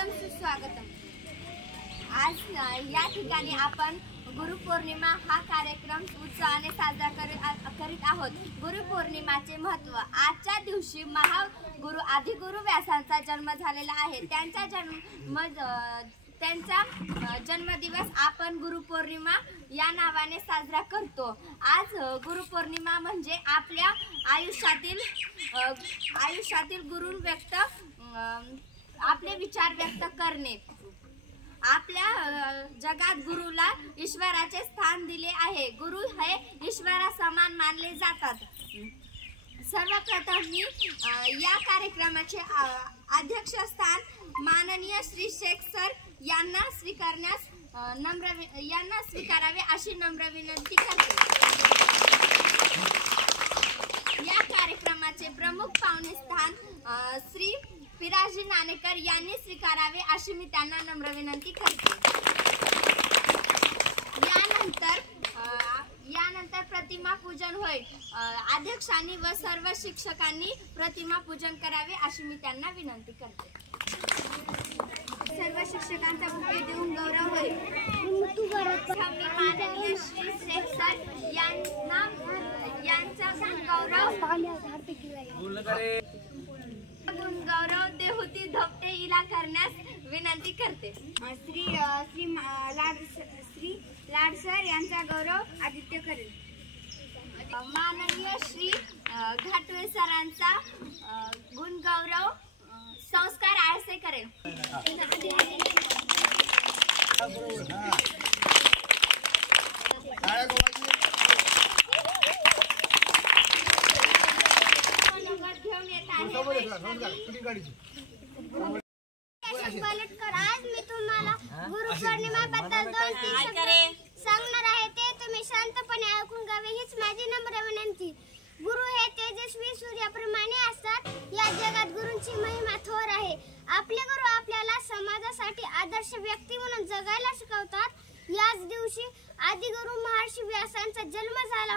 स्वागतम सुस्वागतम। आज या ठिकाणी आपण गुरुपौर्णिमा हा कार्यक्रम उत्साहाने साजरा करीत आहोत। गुरुपौर्णिमाचे महत्त्व। आजच्या दिवशी महागुरु आदिगुरु व्यासांचा जन्म झालेला आहे। त्यांचा जन्मदिवस आपण गुरुपौर्णिमा या नावाने साजरा करतो। आज गुरुपौर्णिमा म्हणजे आपल्या आयुष्यातील गुरु व्यक्त आपले विचार व्यक्त करणे। आपल्या जगात गुरुला ईश्वराचे स्थान दिले आहे। गुरु हे ईश्वरा समान मानले जातात। सर्वप्रथम मी या कार्यक्रमाचे अध्यक्षस्थान माननीय श्री शेख सर यांना स्वीकारावे अशी नम्र विनंती करते। या कार्यक्रमाचे प्रमुख पाहुणे स्थान श्री पिराजी नाणेकर यांनी स्वीकारावे अशी मी त्यांना नम्र विनंती करते। यानंतर प्रतिमा पूजन होईल। अध्यक्षांनी व सर्व शिक्षकांनी प्रतिमा पूजन करावे अशी मी त्यांना विनंती करते। सर्व शिक्षकांचा बुके देऊन गौरव होईल। माननीय श्री शेख सर यांचा गौरव देहुती धोपटे इला करण्यास विनंती करते। श्री लाड सर यांचा गौरव आदित्य करेल। माननीय श्री घाटवे सरांचा गुण गौरव संस्कार आळसे करेल। आज मी तुम्हाला गुरुपौर्णिमेबद्दल 2 सांगणार आहे। ते तुम्ही शांतपणे ऐकून घ्यावे हीच माझी नम्र विनंती। गुरु हे तेजस्वी सूर्याप्रमाणे असतात। या जगात गुरूंची महिमा थोर आहे। आपले गुरु आपल्याला समाजासाठी आदर्श व्यक्ती म्हणून जगायला शिकवतात। याच दिवशी आदिगुरु महर्षी व्यासांचा जन्म झाला